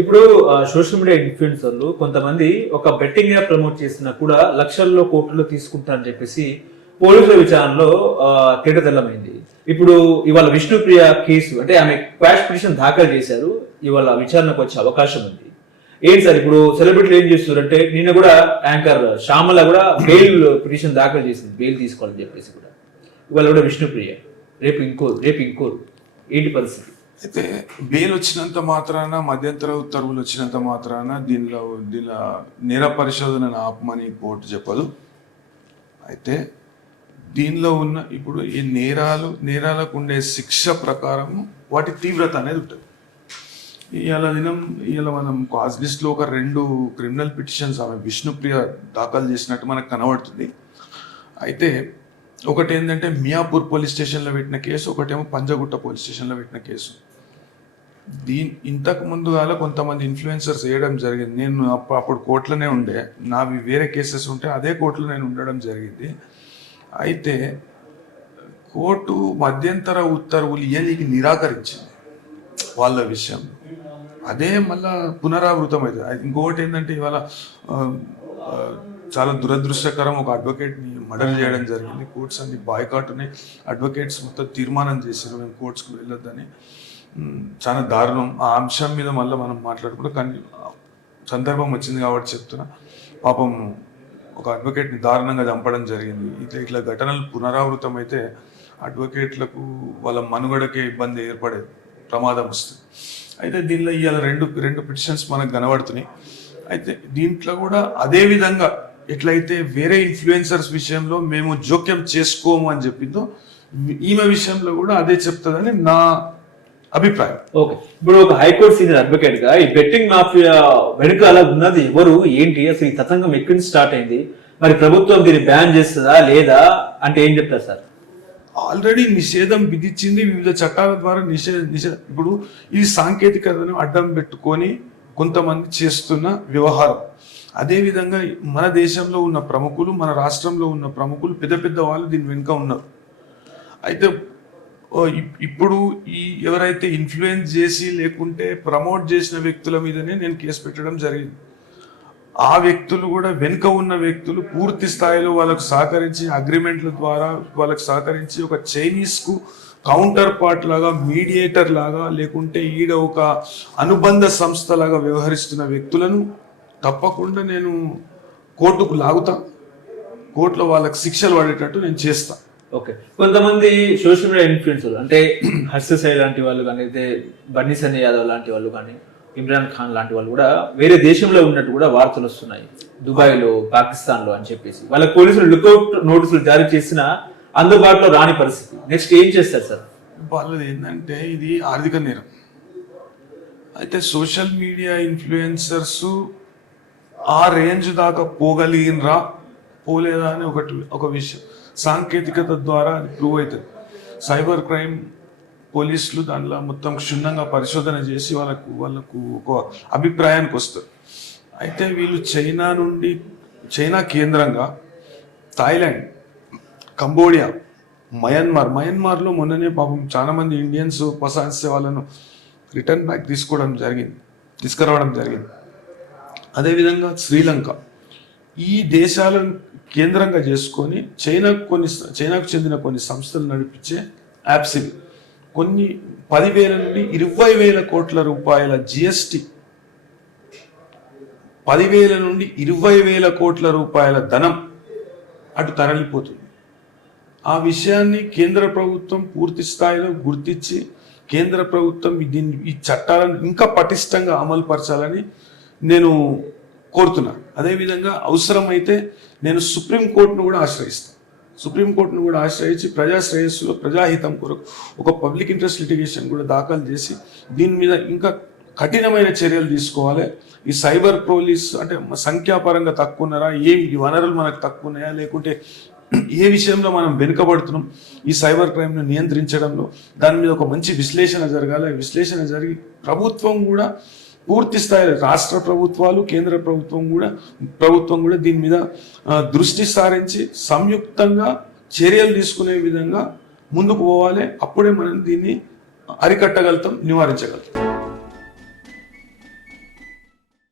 ఇప్పుడు social media ఇన్ఫ్లుయెన్సర్లు కొంతమంది ఒక బెట్టింగ్ యాప్ ప్రమోట్ చేసినా కూడా లక్షల్లో కోట్లు తీసుకుంటారని చెప్పేసి పోలీసుల విచారణలో తేటతెల్లమైంది. ఇప్పుడు ఇవాళ విష్ణుప్రియ కేసు అంటే ఆమె క్వాష్ పిటిషన్ దాఖలు చేశారు. ఇవాళ విచారణకు వచ్చే అవకాశం ఉంది. ఏంటి సార్ ఇప్పుడు సెలబ్రిటీలు ఏం చేస్తున్నారంటే నిన్న కూడా యాంకర్ శ్యామల కూడా బెయిల్ పిటిషన్ దాఖలు చేసింది, బెయిల్ తీసుకోవాలని చెప్పేసి కూడా. ఇవాళ కూడా విష్ణుప్రియ, రేపు ఇంకోరు ఏంటి పరిస్థితి? అయితే బెయిల్ వచ్చినంత మాత్రాన, మధ్యంతర ఉత్తర్వులు వచ్చినంత మాత్రాన దీనిలో నేర పరిశోధనను ఆపమని కోర్టు చెప్పదు. అయితే దీనిలో ఉన్న ఇప్పుడు ఈ నేరాలకు ఉండే శిక్ష ప్రకారం వాటి తీవ్రత అనేది ఉంటుంది. ఇవాళ మనం కాజ్ లిస్ట్లో ఒక 2 క్రిమినల్ పిటిషన్స్ ఆమె విష్ణుప్రియ దాఖలు చేసినట్టు మనకు కనబడుతుంది. అయితే ఒకటి ఏంటంటే మియాపూర్ పోలీస్ స్టేషన్లో పెట్టిన కేసు, ఒకటేమో పంజగుట్ట పోలీస్ స్టేషన్లో పెట్టిన కేసు. ఇంతకు ముందు కాల కొంతమంది ఇన్ఫ్లుయెన్సర్స్ వేయడం జరిగింది. నేను అప్పుడు కోర్టులోనే ఉండే, నావి వేరే కేసెస్ ఉంటే అదే కోర్టులో నేను ఉండడం జరిగింది. అయితే కోర్టు మధ్యంతర ఉత్తర్వులు ఇయ్యడానికి నిరాకరించింది వాళ్ళ విషయం. అదే మళ్ళా పునరావృతం అవుతుంది. ఇంకొకటి ఏంటంటే ఇవాళ చాలా దురదృష్టకరం, ఒక అడ్వకేట్ని మర్డర్ చేయడం జరిగింది. కోర్ట్స్ అన్ని బాయ్కాట్ని అడ్వకేట్స్ మొత్తం తీర్మానం చేశారు మేము కోర్ట్స్కి వెళ్ళొద్దని. చాలా దారుణం. ఆ అంశం మీద మళ్ళీ మనం మాట్లాడుకుంటే కానీ సందర్భం వచ్చింది కాబట్టి చెప్తున్నా. పాపం ఒక అడ్వకేట్ని దారుణంగా చంపడం జరిగింది. ఇట్లా ఘటనలు పునరావృతం అయితే అడ్వకేట్లకు వాళ్ళ మనుగడకే ఇబ్బంది ఏర్పడే ప్రమాదం వస్తుంది. అయితే దీనిలో ఇవాళ రెండు పిటిషన్స్ మనకు కనబడుతున్నాయి. అయితే దీంట్లో కూడా అదే విధంగా ఎట్లయితే వేరే ఇన్ఫ్లుయెన్సర్స్ విషయంలో మేము జోక్యం చేసుకోము అని చెప్పిందో ఈమె విషయంలో కూడా అదే చెప్తుందని నా అభిప్రాయం. ఓకే, ఇప్పుడు ఒక హైకోర్టు సీనియర్ అడ్వకేట్ గా ఈ బెట్టింగ్ మాఫియా వెనుకాల ఉన్నది ఎవరు, ఏంటి, అసలు ఈ తతంగం ఎక్కడి నుంచి స్టార్ట్ అయింది, మరి ప్రభుత్వం దీన్ని బ్యాన్ చేస్తుందా లేదా అంటే ఏం చెప్తారు సార్? ఆల్రెడీ నిషేధం విధించింది వివిధ చట్టాల ద్వారా. ఇప్పుడు ఇది సాంకేతికతను అడ్డం పెట్టుకొని కొంతమంది చేస్తున్న వ్యవహారం. అదేవిధంగా మన దేశంలో ఉన్న ప్రముఖులు, మన రాష్ట్రంలో ఉన్న ప్రముఖులు, పెద్ద వాళ్ళు దీని వెనుక ఉన్నారు. అయితే ఇప్పుడు ఎవరైతే ఇన్ఫ్లుయెన్స్ చేసి లేకుంటే ప్రమోట్ చేసిన వ్యక్తుల మీదనే నేను కేసు పెట్టడం జరిగింది. ఆ వ్యక్తులు కూడా వెనుక ఉన్న వ్యక్తులు పూర్తి స్థాయిలో వాళ్ళకు సహకరించి అగ్రిమెంట్ల ద్వారా వాళ్ళకు సహకరించి ఒక చైనీస్కు కౌంటర్ పార్ట్ లాగా, మీడియేటర్ లాగా, లేకుంటే ఈడ ఒక అనుబంధ సంస్థ లాగా వ్యవహరిస్తున్న వ్యక్తులను తప్పకుండా నేను కోర్టుకు లాగుతా. కోర్టులో వాళ్ళకి శిక్షలు పడేటట్టు నేను చేస్తా. ఓకే, కొంతమంది సోషల్ మీడియా ఇన్ఫ్లుయెన్సర్లు అంటే హర్ష సాయి లాంటి వాళ్ళు కానీ, అయితే బన్నీ సన్నీ యాదవ్ లాంటి వాళ్ళు కానీ, ఇమ్రాన్ ఖాన్ లాంటి వాళ్ళు కూడా వేరే దేశంలో ఉన్నట్టు కూడా వార్తలు వస్తున్నాయి, దుబాయ్లో, పాకిస్తాన్లో అని చెప్పేసి. వాళ్ళ పోలీసులు లుకౌట్ నోటీసులు జారీ చేసిన అందుబాటులో రాని పరిస్థితి. నెక్స్ట్ ఏం చేస్తారు సార్? వాళ్ళది ఏంటంటే ఇది ఆర్థిక నేరం. అయితే సోషల్ మీడియా ఇన్ఫ్లుయెన్సర్స్ ఆ రేంజ్ దాకా పోగలిగినరా పోలేదా అని ఒక విషయం సాంకేతికత ద్వారా అది ప్రూవ్ అవుతుంది. సైబర్ క్రైమ్ పోలీసులు దానిలో మొత్తం క్షుణ్ణంగా పరిశోధన చేసి వాళ్ళకు ఒక అభిప్రాయానికి వస్తారు. అయితే వీళ్ళు చైనా కేంద్రంగా థాయిలాండ్, కంబోడియా, మయన్మార్లో మొన్ననే పాపం చాలా మంది ఇండియన్స్ పసాన్సే వాళ్ళను రిటర్న్ బ్యాక్ తీసుకురావడం జరిగింది. అదేవిధంగా శ్రీలంక, ఈ దేశాలను కేంద్రంగా చేసుకొని చైనాకు చెందిన కొన్ని సంస్థలు నడిపించే యాప్స్ ఇవి. కొన్ని 10,000 నుండి 20,000 కోట్ల రూపాయల జిఎస్టి, 10,000 నుండి 20,000 కోట్ల రూపాయల ధనం అటు తరలిపోతుంది. ఆ విషయాన్ని కేంద్ర ప్రభుత్వం పూర్తి స్థాయిలో గుర్తించి కేంద్ర ప్రభుత్వం ఈ చట్టాలను ఇంకా పటిష్టంగా అమలు పరచాలని నేను కోరుతున్నాను. అదేవిధంగా అవసరమైతే నేను సుప్రీంకోర్టును కూడా ఆశ్రయించి ప్రజా శ్రేయస్సులో, ప్రజాహితం కొరకు ఒక పబ్లిక్ ఇంట్రెస్ట్ లిటిగేషన్ కూడా దాఖలు చేసి దీని మీద ఇంకా కఠినమైన చర్యలు తీసుకోవాలి. ఈ సైబర్ పోలీస్ అంటే సంఖ్యాపరంగా తక్కువ ఉన్నారా, ఈ వనరులు మనకు తక్కువ ఉన్నాయా, లేకుంటే ఏ విషయంలో మనం వెనుకబడుతున్నాం ఈ సైబర్ క్రైమ్ను నియంత్రించడంలో, దాని మీద ఒక మంచి విశ్లేషణ జరగాలి. విశ్లేషణ జరిగి ప్రభుత్వం కూడా పూర్తి స్థాయిలో, రాష్ట్ర ప్రభుత్వాలు, కేంద్ర ప్రభుత్వం కూడా దీని మీద దృష్టి సారించి సంయుక్తంగా చర్యలు తీసుకునే విధంగా ముందుకు పోవాలి. అప్పుడే మనం దీన్ని అరికట్టగలుగుతాం, నివారించగలుగుతాం.